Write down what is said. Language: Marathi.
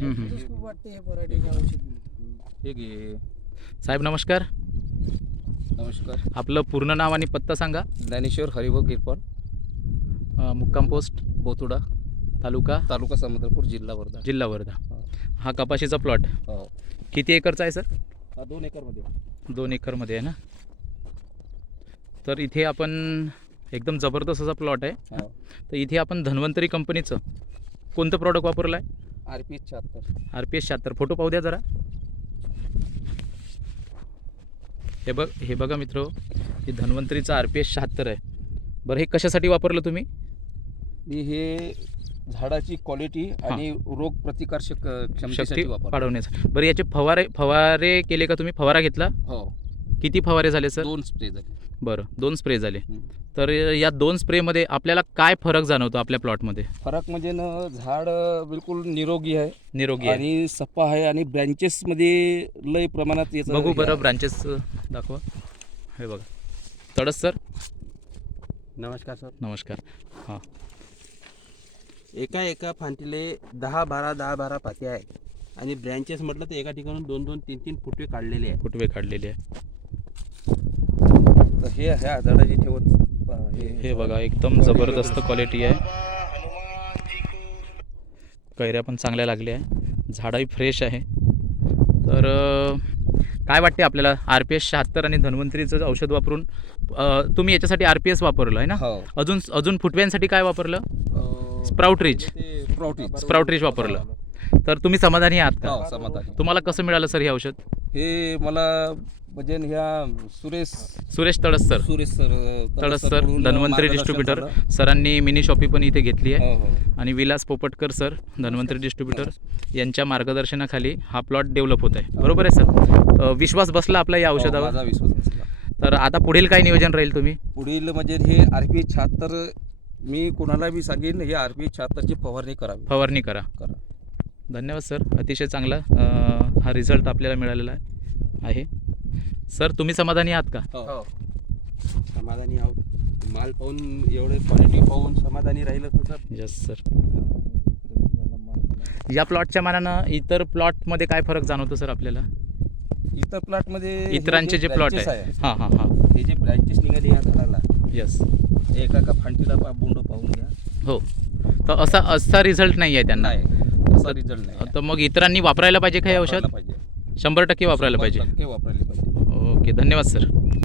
हम्म, खूप वाटते हे हे घे साहेब नमस्कार. नमस्कार. आपलं पूर्ण नाव आणि पत्ता सांगा. ज्ञानेश्वर हरिभाऊ किरपण अ, मुक्काम पोस्ट बोतुडा तालुका. तालुका समुद्रपूर जिल्हा वर्धा. जिल्हा वर्धा. हो. हा कपाशीचा प्लॉट हो. किती एकरचा आहे सर? हा दोन एकरमध्ये. दोन एकरमध्ये आहे ना? तर इथे आपण एकदम जबरदस्त असा प्लॉट आहे. हो. तर इथे आपण धन्वंतरी कंपनीचं कोणतं प्रॉडक्ट वापरलं आहे आर पी एस शहात्तर. आर पी एस शहात्तर. फोटो पाहू द्या जरा. हे बघ हे बघा मित्र हे धन्वंतरीचं आर पी एस शहात्तर आहे. बरं हे कशासाठी वापरलं तुम्ही? मी हे झाडाची क्वालिटी आणि रोग प्रतिकार शक शक्ती क्षमतेसाठी वापर वाढवण्यासाठी. बरं याचे फवारे फवारे केले का तुम्ही? फवारा घेतला? हो. किती फवारे झाले सर? दोन स्प्रे झाले. बरं दोन स्प्रे झाले. तर या दोन स्प्रेमध्ये आपल्याला काय फरक जाणवतो आपल्या प्लॉटमध्ये? फरक म्हणजे ना झाड बिलकुल निरोगी आहे. निरोगी आहे. आणि सप्पा आहे आणि ब्रँचेस मध्ये लय प्रमाणात याचं बघू बरं. ब्रांचेस दाखवा. हे बघा. तडस सर. नमस्कार सर. नमस्कार. हां. एका एका फांटीले दहा बारा दहा बारा पाती आहे आणि ब्रँचेस म्हटलं तर एका ठिकाणून दोन दोन तीन तीन फुटवे काढलेले आहे फुटवे काढलेले आहे हे ह्या झाडाची ठेवत हे बघा एकदम जबरदस्त क्वालिटी आहे. कैऱ्या पण चांगल्या लागल्या आहे. झाडही फ्रेश आहे. तर काय वाटते आपल्याला? आर पी एस शहात्तर आणि धन्वंतरीचं औषध वापरून तुम्ही याच्यासाठी आर पी एस वापरलं आहे ना? हो. अजून अजून फुटव्यांसाठी काय वापरलं? स्प्राउट रिच स्प्राउट रिच वापरलं. तर तुम्ही समाधानी आहात का? हो समाधानी. तुम्हाला कसं मिळालं सर हे औषध? हे मला म्हणजे ह्या सुरेश सुरेश तडस सर सुरेश सर तडस सरकडून धन्वंतरी मार्गदर्शन डिस्ट्रीब्युटर झालं. सरांनी मिनी शॉपी पण इथे घेतली आहे. हो हो. आणि विलास पोपटकर सर धन्वंतरी डिस्ट्रीब्युटर यांच्या मार्गदर्शनाखाली हा प्लॉट डेव्हलप होत आहे. बरोबर आहे सर? अ, विश्वास बसला आपला या हो, औषधावर? माझा विश्वास बसला. तर आता पुढील काय नियोजन राहील तुम्ही? पुढील म्हणजे हे आर पी शहात्तर मी कोणाला बी सांगेन हे आर पी शहात्तरची फवारणी करावी. फवारणी करा. करा. धन्यवाद सर. अतिशय चांगला हा रिझल्ट आपल्याला मिळालेला आहे. सर तुम्ही समाधानी आहात का? हो. समाधानी आहोत. माल पाहून एवढे क्वालिटी पाहून समाधानी राहिलं तर सर? यस सर या प्लॉटच्या मानानं इतर प्लॉटमध्ये काय फरक जाणवतो सर आपल्याला? इतर प्लॉटमध्ये हे इतरांचे जे प्लॉट आहे. हां हां हां. हे जे ब्रँचेस निघाले या झाडाला यस हे एका एका फांटीला पा- बोंड पाहून घ्या. हो. तर असा असा रिझल्ट नाही आहे त्यांना. असा रिझल्ट नाही. तर मग इतरांनी वापरायला पाहिजे का हे औषध? वापरायला पाहिजे. शंभर टक्के वापरायला पाहिजे. शंभर टक्के वापरायला पाहिजे. ओके धन्यवाद सर.